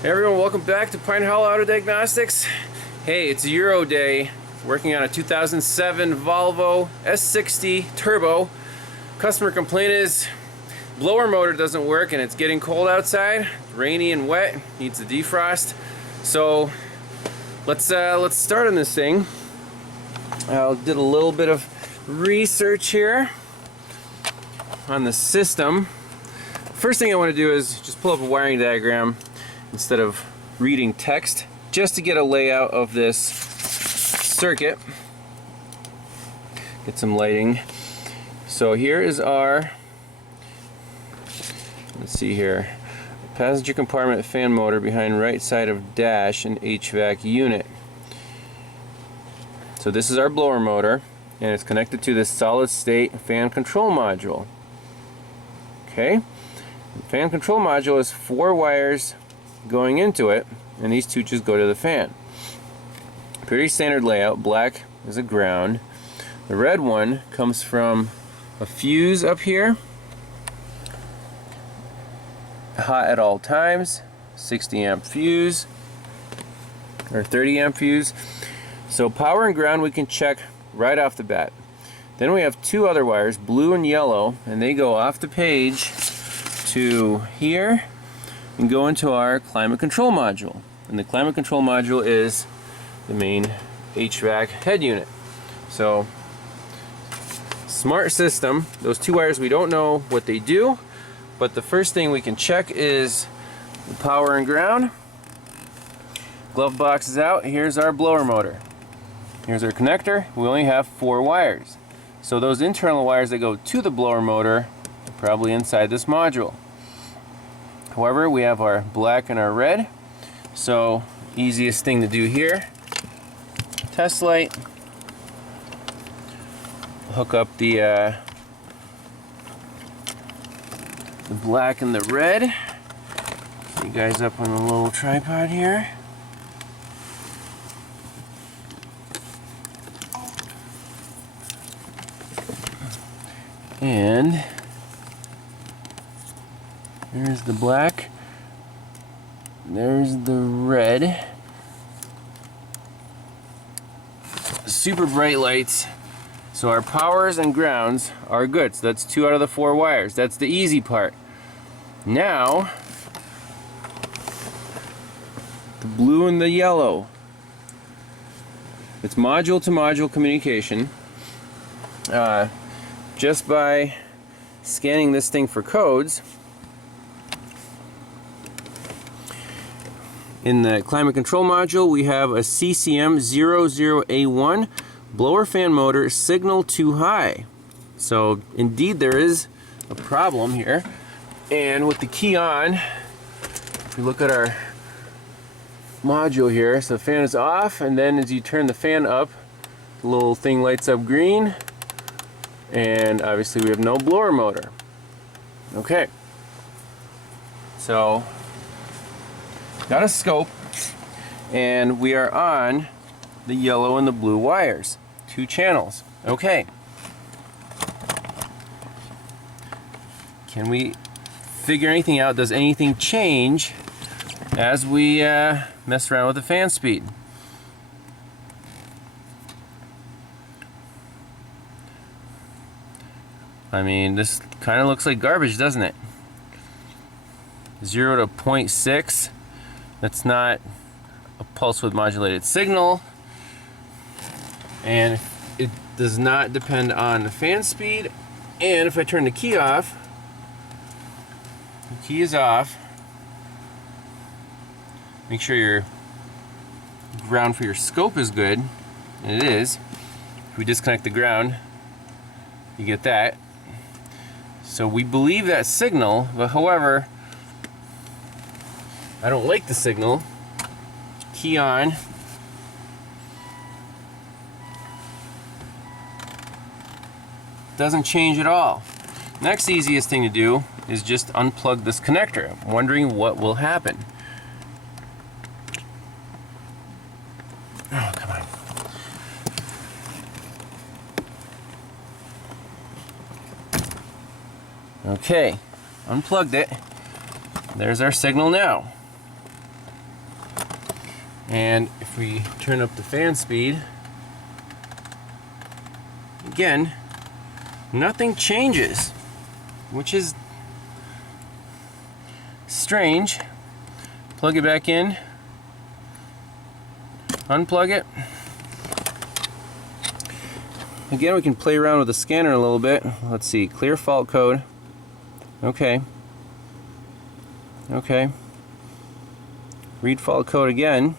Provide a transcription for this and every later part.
Hey everyone, welcome back to Pine Hollow Auto Diagnostics. Hey, it's Euro Day, working on a 2007 Volvo S60 Turbo. Customer complaint is blower motor doesn't work and it's getting cold outside, rainy and wet, needs a defrost. So let's start on this thing. I did a little bit of research here on the system. First thing I want to do is just pull up a wiring diagram instead of reading text, just to get a layout of this circuit. Get some lighting. So here is our, let's see here, passenger compartment fan motor behind right side of dash and HVAC unit. So this is our blower motor, and it's connected to this solid state fan control module. Okay, the fan control module is 4 wires going into it, and these 2 just go to the fan. Pretty standard layout. Black is a ground. The red one comes from a fuse up here, hot at all times, 60 amp fuse or 30 amp fuse. So power and ground we can check right off the bat. Then we have 2 other wires, blue and yellow, and they go off the page to here and go into our climate control module. And the climate control module is the main HVAC head unit. So smart system. Those 2 wires, we don't know what they do, but the first thing we can check is the power and ground. Glove box is out. Here's our blower motor. Here's our connector. We only have 4 wires. So those internal wires that go to the blower motor are probably inside this module. However, we have our black and our red. So easiest thing to do here, test light. Hook up the black and the red. Get you guys up on a little tripod here. And there's the black, there's the red. Super bright lights. So our powers and grounds are good. So that's 2 out of the 4 wires. That's the easy part. Now, the blue and the yellow. It's module to module communication. Just by scanning this thing for codes, in the climate control module we have a CCM00A1 blower fan motor signal too high. So indeed there is a problem here, and with the key on, if you look at our module here, so the fan is off, and then as you turn the fan up, the little thing lights up green, and obviously we have no blower motor. Okay, so got a scope, and we are on the yellow and the blue wires, 2 channels. Okay, can we figure anything out? Does anything change as we mess around with the fan speed? I mean, this kind of looks like garbage, doesn't it? 0 to 0.6. That's not a pulse width modulated signal, and it does not depend on the fan speed. And if I turn the key off, the key is off. Make sure your ground for your scope is good, and it is. If we disconnect the ground, you get that. So we believe that signal, but however, I don't like the signal. Key on. Doesn't change at all. Next easiest thing to do is just unplug this connector. I'm wondering what will happen. Oh, come on. Okay, unplugged it. There's our signal now. And if we turn up the fan speed, again, nothing changes, which is strange. Plug it back in, unplug it. Again, we can play around with the scanner a little bit. Let's see, clear fault code. Okay. Okay. Read fault code again.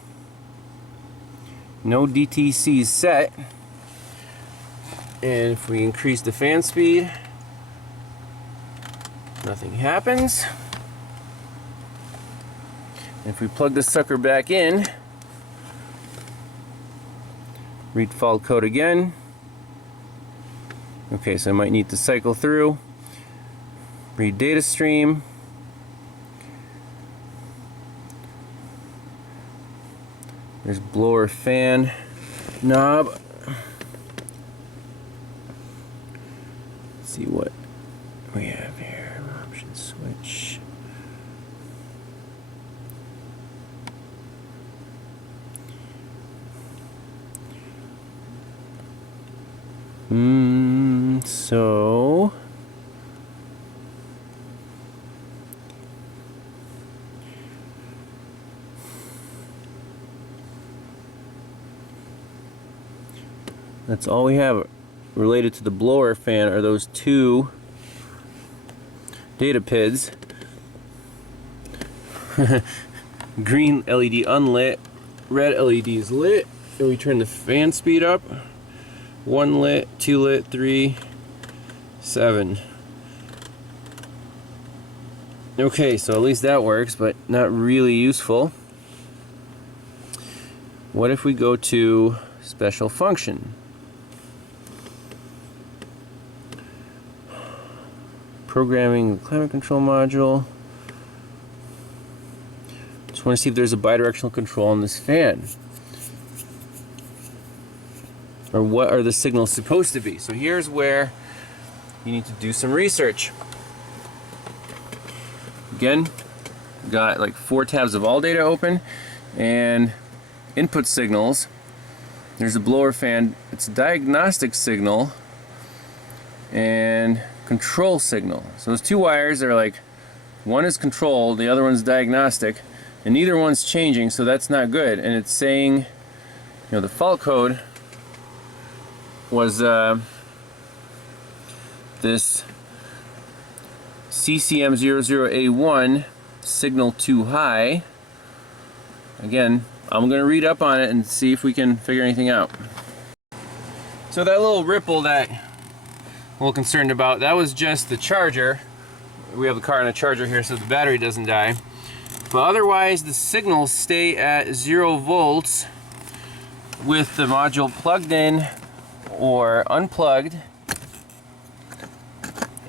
No DTCs set. And if we increase the fan speed, nothing happens. If we plug this sucker back in, read fault code again. Okay, so I might need to cycle through. Read data stream. There's blower fan knob. Let's see what we have here. Option switch. So that's all we have related to the blower fan are those two data PIDs. Green LED unlit, red LED is lit, and we turn the fan speed up. 1 lit, 2 lit, 3, 7. Okay, so at least that works, but not really useful. What if we go to special function? Programming the climate control module. Just want to see if there's a bidirectional control on this fan. Or what are the signals supposed to be? So here's where you need to do some research. Again, got like 4 tabs of all data open, and input signals. There's a blower fan. It's a diagnostic signal and control signal. So those 2 wires are like, one is control, the other one's diagnostic, and neither one's changing, so that's not good. And it's saying, you know, the fault code was this CCM00A1 signal too high. Again, I'm going to read up on it and see if we can figure anything out. So that little ripple that I'm a little concerned about, that was just the charger. We have the car on a charger here so the battery doesn't die. But otherwise the signals stay at 0 volts with the module plugged in or unplugged.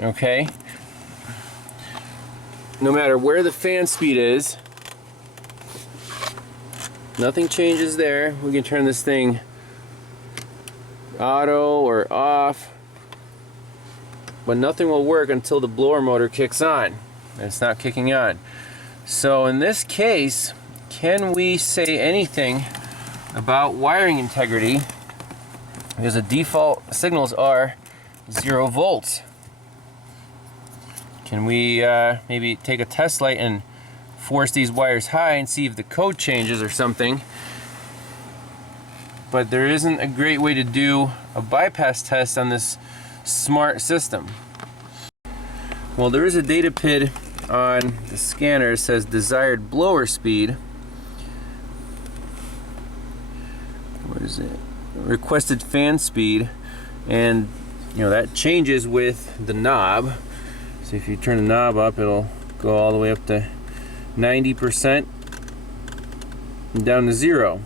Okay, no matter where the fan speed is, nothing changes there. We can turn this thing auto or off, but nothing will work until the blower motor kicks on, and it's not kicking on. So in this case, can we say anything about wiring integrity? Because the default signals are 0 volts. Can we maybe take a test light and force these wires high and see if the code changes or something? But there isn't a great way to do a bypass test on this smart system. Well, there is a data PID on the scanner. It says desired blower speed. What is it? Requested fan speed, and you know that changes with the knob. So if you turn the knob up, it'll go all the way up to 90% and down to 0.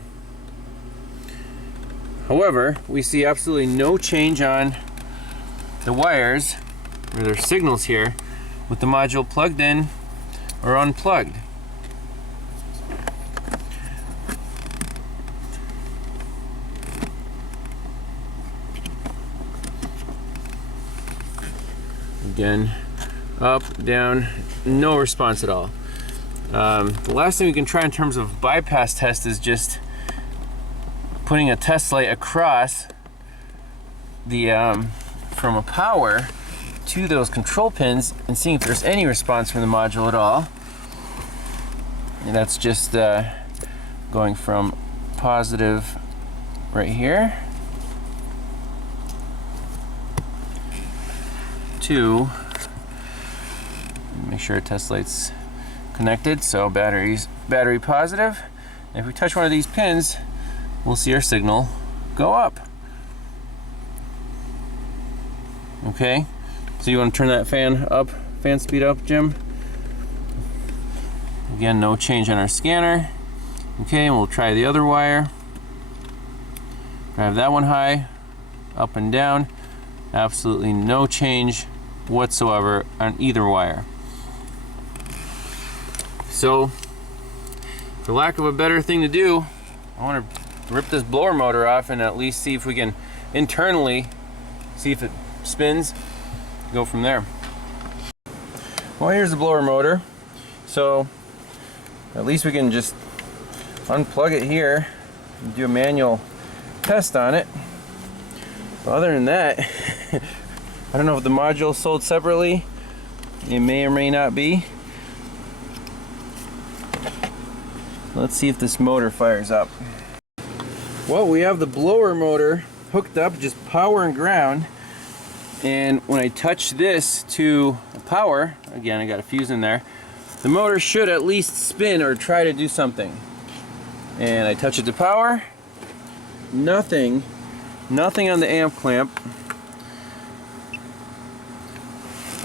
However, we see absolutely no change on the wires or their signals here with the module plugged in or unplugged. Again, up, down, no response at all. The last thing we can try in terms of bypass test is just putting a test light across the from a power to those control pins and seeing if there's any response from the module at all. And that's just going from positive right here to, make sure our test light's connected, so battery positive. And if we touch one of these pins, we'll see our signal go up. Okay, so you want to turn that fan speed up, Jim? Again, no change on our scanner. Okay, and we'll try the other wire. Drive that one high, up and down. Absolutely no change whatsoever on either wire. So, for lack of a better thing to do, I want to rip this blower motor off and at least see if we can internally see if it spins, go from there. Well, here's the blower motor. So at least we can just unplug it here and do a manual test on it. But other than that, I don't know if the module is sold separately. It may or may not be. Let's see if this motor fires up. Well, we have the blower motor hooked up, just power and ground. And when I touch this to power, again, I got a fuse in there, the motor should at least spin or try to do something. And I touch it to power, nothing on the amp clamp.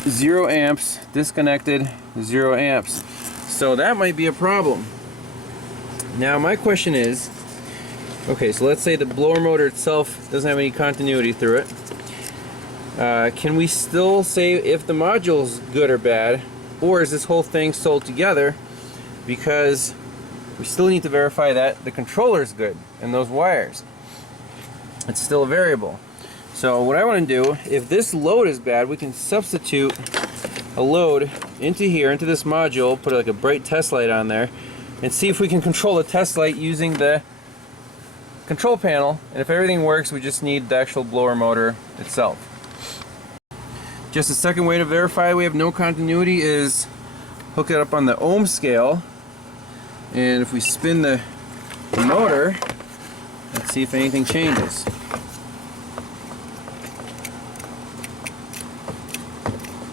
0 amps, disconnected, 0 amps. So that might be a problem. Now my question is, okay, so let's say the blower motor itself doesn't have any continuity through it. Can we still say if the module's good or bad, or is this whole thing sold together? Because we still need to verify that the controller's good and those wires. It's still a variable. So what I want to do, if this load is bad, we can substitute a load into here, into this module, put like a bright test light on there, and see if we can control the test light using the control panel. And if everything works, we just need the actual blower motor itself. Just a second way to verify we have no continuity is hook it up on the ohm scale, and if we spin the motor, let's see if anything changes.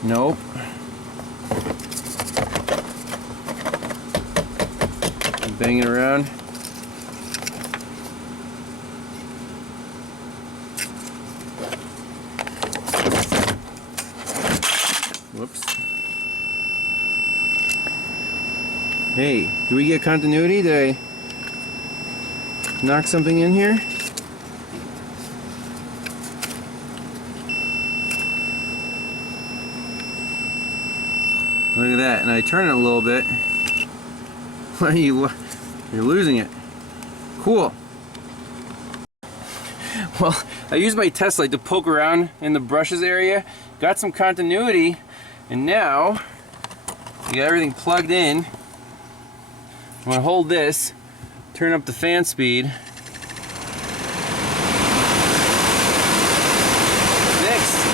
Nope. Bang it around. Whoops. Hey, do we get continuity? Did I knock something in here? Look at that, and I turn it a little bit. You're losing it. Cool. Well, I used my test light to poke around in the brushes area, got some continuity, and now we got everything plugged in. I'm going to hold this, turn up the fan speed. Fixed.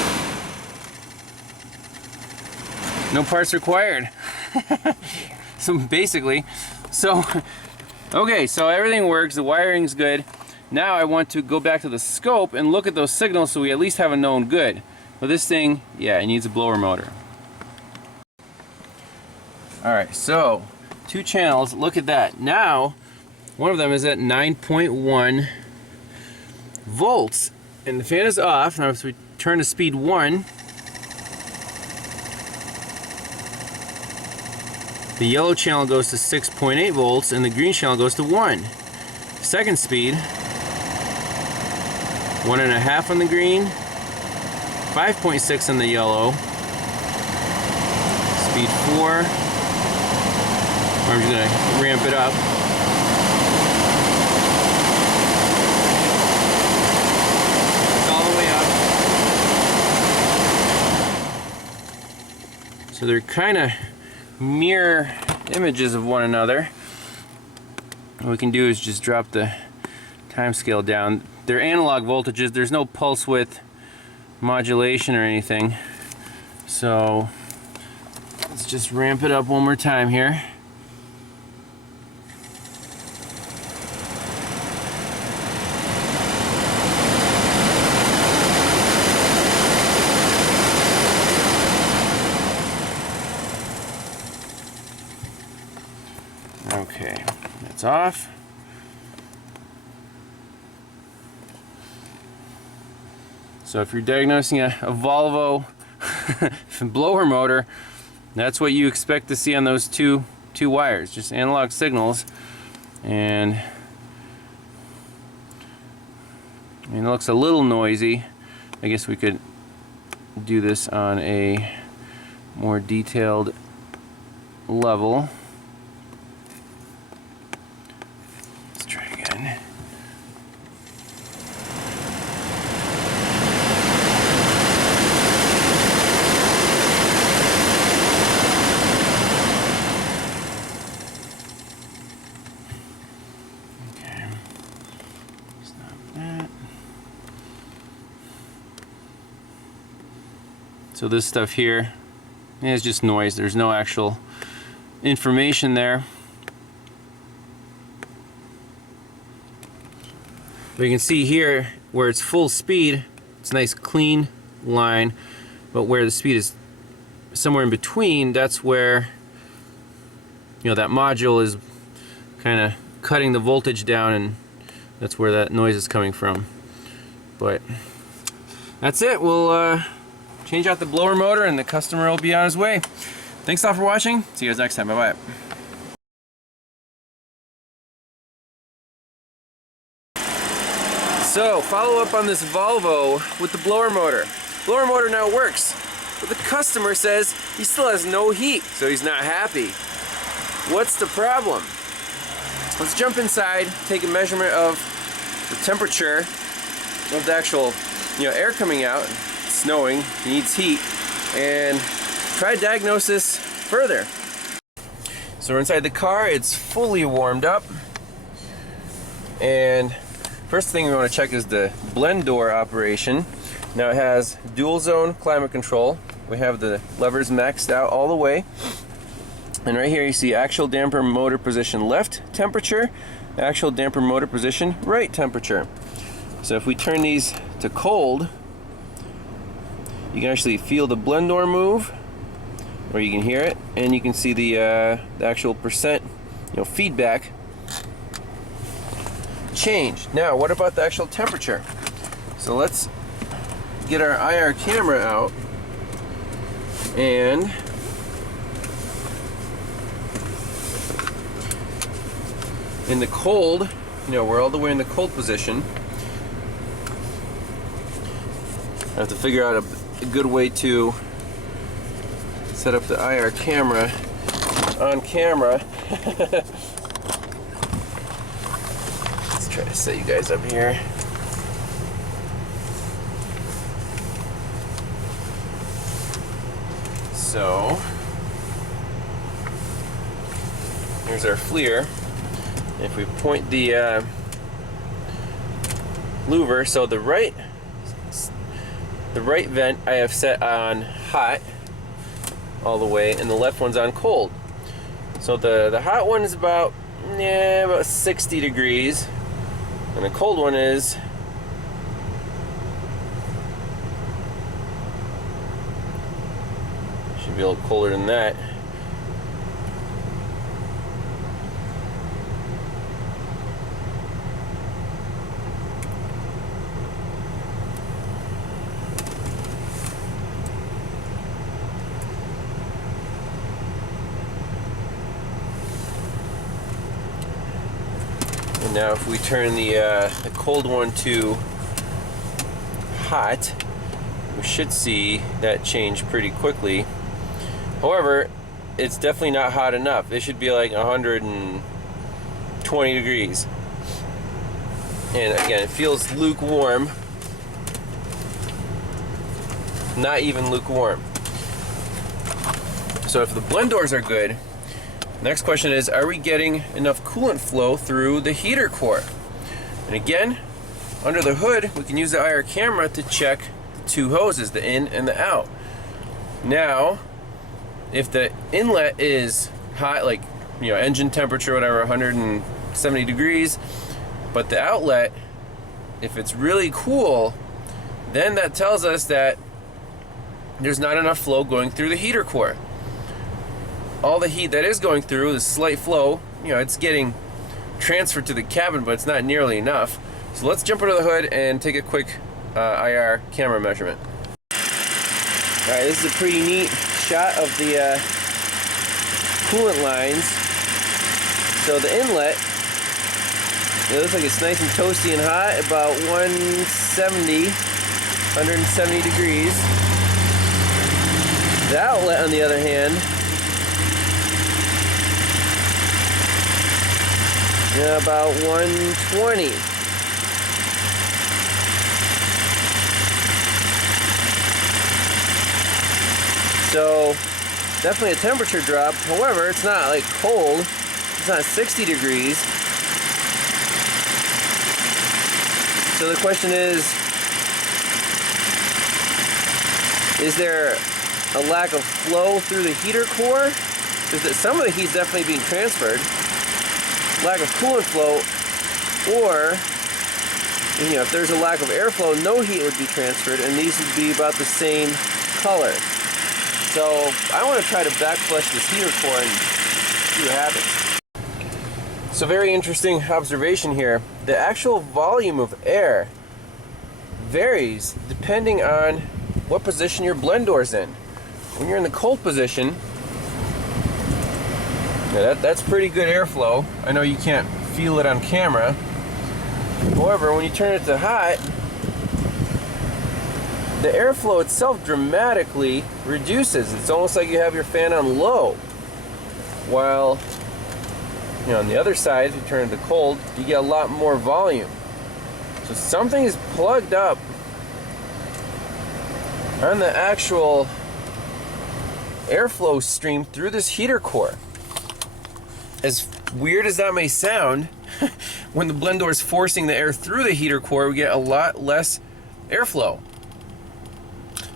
No parts required. So basically, okay, so everything works, the wiring's good. Now I want to go back to the scope and look at those signals so we at least have a known good. But this thing, yeah, it needs a blower motor. Alright, so 2 channels, look at that. Now, one of them is at 9.1 volts, and the fan is off. Now if we turn to speed 1, the yellow channel goes to 6.8 volts and the green channel goes to 1. Second speed, 1.5 on the green, 5.6 on the yellow, speed 4. I'm just going to ramp it up. It's all the way up. So they're kind of mirror images of one another. What we can do is just drop the time scale down. They're analog voltages. There's no pulse width modulation or anything. So let's just ramp it up one more time here. Okay, that's off. So if you're diagnosing a Volvo blower motor, that's what you expect to see on those two wires, just analog signals. And it looks a little noisy. I guess we could do this on a more detailed level. Let's try again. So this stuff here is just noise. There's no actual information there. But you can see here where it's full speed, it's a nice clean line, but where the speed is somewhere in between, that's where, you know, that module is kind of cutting the voltage down, and that's where that noise is coming from. But that's it. We'll change out the blower motor and the customer will be on his way. Thanks all for watching. See you guys next time. Bye-bye. So, follow up on this Volvo with the blower motor. Blower motor now works, but the customer says he still has no heat, so he's not happy. What's the problem? Let's jump inside, take a measurement of the temperature of the actual, air coming out. It's snowing, he needs heat, and try to diagnose this further. So we're inside the car, it's fully warmed up, and first thing we want to check is the blend door operation. Now it has dual zone climate control. We have the levers maxed out all the way. And right here you see actual damper motor position left temperature, actual damper motor position right temperature. So if we turn these to cold, you can actually feel the blend door move, or you can hear it, and you can see the actual percent feedback change. Now what about the actual temperature? So let's get our IR camera out, and in the cold, we're all the way in the cold position. I have to figure out a good way to set up the IR camera on camera. Let's try to set you guys up here. So here's our FLIR. If we point the louver, so the right vent I have set on hot all the way, and the left one's on cold. So the hot one is about 60 degrees, and the cold one is should be a little colder than that. Now if we turn the cold one to hot, we should see that change pretty quickly. However, it's definitely not hot enough. It should be like 120 degrees. And again, it feels lukewarm. Not even lukewarm. So if the blend doors are good, next question is, are we getting enough coolant flow through the heater core? And again, under the hood, we can use the IR camera to check the two hoses, the in and the out. Now, if the inlet is hot, like, you know, engine temperature, whatever, 170 degrees, but the outlet, if it's really cool, then that tells us that there's not enough flow going through the heater core. All the heat that is going through, the slight flow, you know, it's getting transferred to the cabin, but it's not nearly enough. So let's jump under the hood and take a quick IR camera measurement. Alright, this is a pretty neat shot of the coolant lines. So the inlet, it looks like it's nice and toasty and hot, about 170 degrees. The outlet, on the other hand, about 120. So definitely a temperature drop. However, it's not like cold. It's not 60 degrees. So the question is there a lack of flow through the heater core? Because some of the heat's definitely being transferred. Lack of coolant flow, or, you know, if there's a lack of airflow, no heat would be transferred, and these would be about the same color. So I want to try to backflush this heater core and see what happens. So very interesting observation here. The actual volume of air varies depending on what position your blend door's in. When you're in the cold position, yeah, that's pretty good airflow. I know you can't feel it on camera. However, when you turn it to hot, the airflow itself dramatically reduces. It's almost like you have your fan on low. While, you know, on the other side, if you turn it to cold, you get a lot more volume. So something is plugged up on the actual airflow stream through this heater core. As weird as that may sound, when the blend door is forcing the air through the heater core, we get a lot less airflow.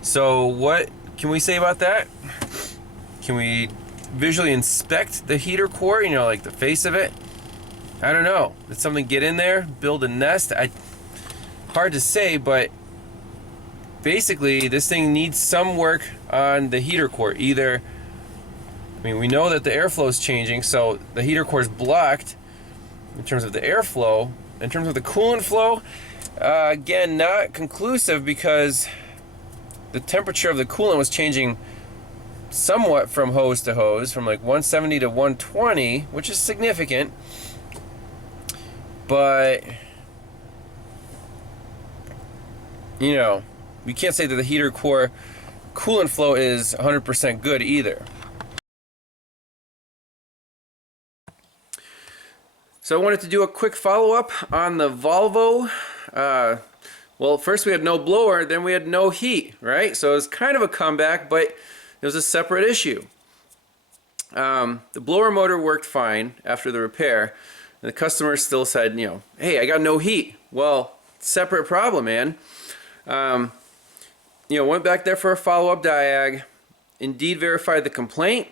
So what can we say about that? Can we visually inspect the heater core, you know, like the face of it? I don't know. Did something get in there, build a nest? Hard to say, but basically this thing needs some work on the heater core. Either, I mean, we know that the airflow is changing, so the heater core is blocked in terms of the airflow. In terms of the coolant flow, again, not conclusive, because the temperature of the coolant was changing somewhat from hose to hose, from like 170 to 120, which is significant. But, you know, we can't say that the heater core coolant flow is 100% good either. So I wanted to do a quick follow-up on the Volvo. Well, first we had no blower, then we had no heat, right? So it was kind of a comeback, but it was a separate issue. The blower motor worked fine after the repair. And the customer still said, you know, hey, I got no heat. Well, separate problem, man. You know, went back there for a follow-up diag. Indeed verified the complaint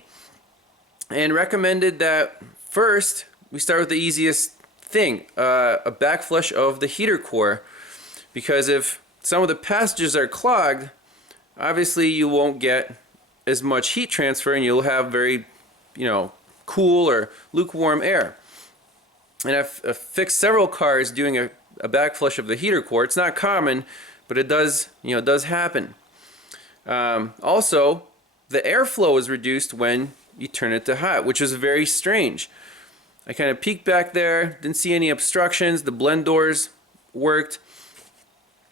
and recommended that first we start with the easiest thing, a backflush of the heater core. Because if some of the passages are clogged, obviously you won't get as much heat transfer, and you'll have very, you know, cool or lukewarm air. And I've fixed several cars doing a backflush of the heater core. It's not common, but it does, you know, it does happen. Also, the airflow is reduced when you turn it to hot, which is very strange. I kind of peeked back there, didn't see any obstructions. The blend doors worked.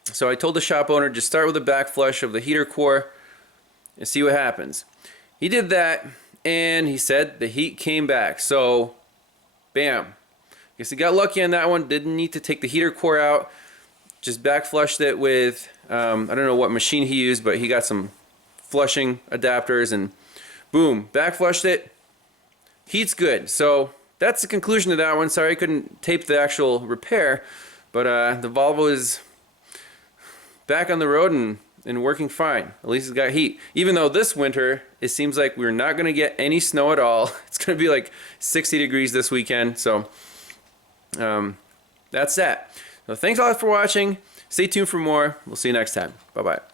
So I told the shop owner, just start with a backflush of the heater core and see what happens. He did that, and he said the heat came back. So, bam. Guess he got lucky on that one. Didn't need to take the heater core out. Just backflushed it with, I don't know what machine he used, but he got some flushing adapters, and boom, backflushed it. Heat's good. So that's the conclusion of that one. Sorry I couldn't tape the actual repair, But the Volvo is back on the road and working fine. At least it's got heat. Even though this winter, it seems like we're not going to get any snow at all. It's going to be like 60 degrees this weekend. So that's that. So thanks a lot for watching. Stay tuned for more. We'll see you next time. Bye-bye.